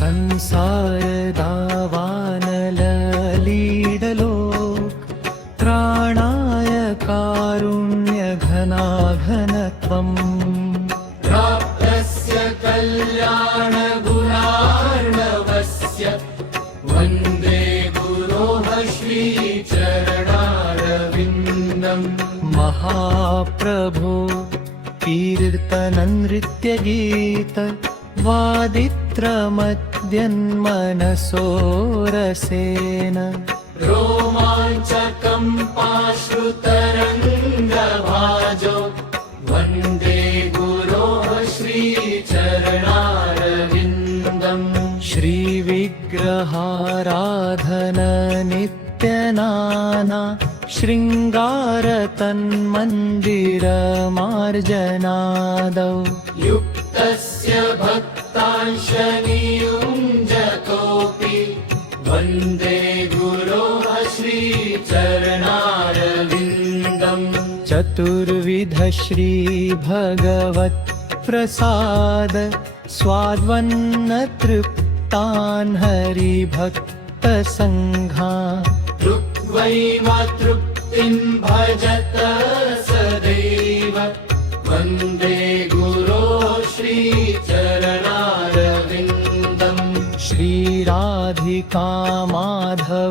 संसार दावानलीडलो त्राणाय कारुण्य घनाघनत्वम् प्राप्तस्य कल्याण गुणार्णवस्य वन्दे गुरोः श्रीचरणारविन्दम्। महाप्रभो कीर्तननृत्यगीत वादित्रमद्यन्मनसो रसेन रोमाञ्चकम्पाश्रुतरङ्गभाजो वन्दे गुरोः श्रीचरणारविन्दम्। श्रीविग्रहाराधननित्यनाना शृङ्गारतन्मन्दिरमार्जनादौ युक्तस्य भक्तांशनियुञ्जतोऽपि वन्दे गुरोः श्रीचरणारविन्दम्। चतुर्विध श्रीभगवत्प्रसाद स्वाद्वन्न तृप्तान् हरिभक्तसङ्घा तृप्त्वैव तृप्तिं भजत सदैव वन्दे गुरोः श्रीचरणारविन्दम्। श्रीराधिका माधवयोरपार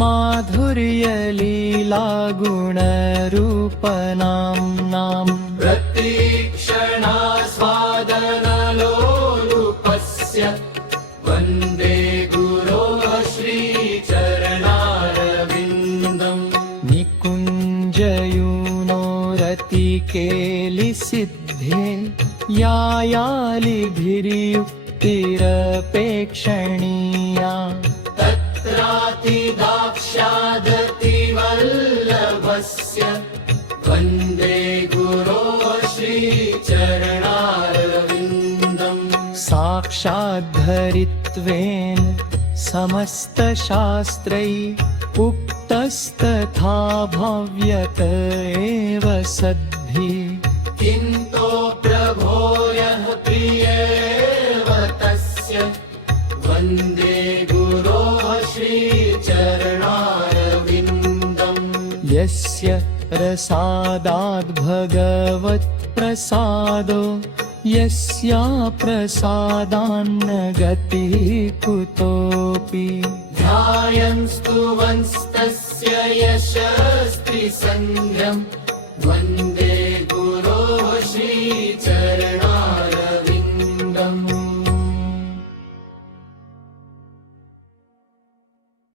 माधुर्यलीलागुणरूपनाम्नाम् प्रतीक्षणास्वादनलोलुपस्य वन्दे गुरोः श्रीचरणारविन्दम्। निकुञ्जयूनोरतिकेलिसिद्धे यायालिभिर्युक्तिरपेक्षणीया तत्रातिदाक्ष्यादतिवल्लभस्य वन्दे गुरोः श्रीचरणारविन्दम्। साक्षाद्धरित्वेन समस्तशास्त्रैः उक्तस्तथा भव्यत एव सद्भिः किन्तो प्रभो यः प्रियेव तस्य वन्दे गुरोः श्रीचरणारविन्दम्। यस्य प्रसादाद् भगवत्प्रसादो यस्या प्रसादान्न गतिः कुतोऽपि ध्यायन् स्तुवंस्तस्य यशस्ति सन्ध्यम् वन्दे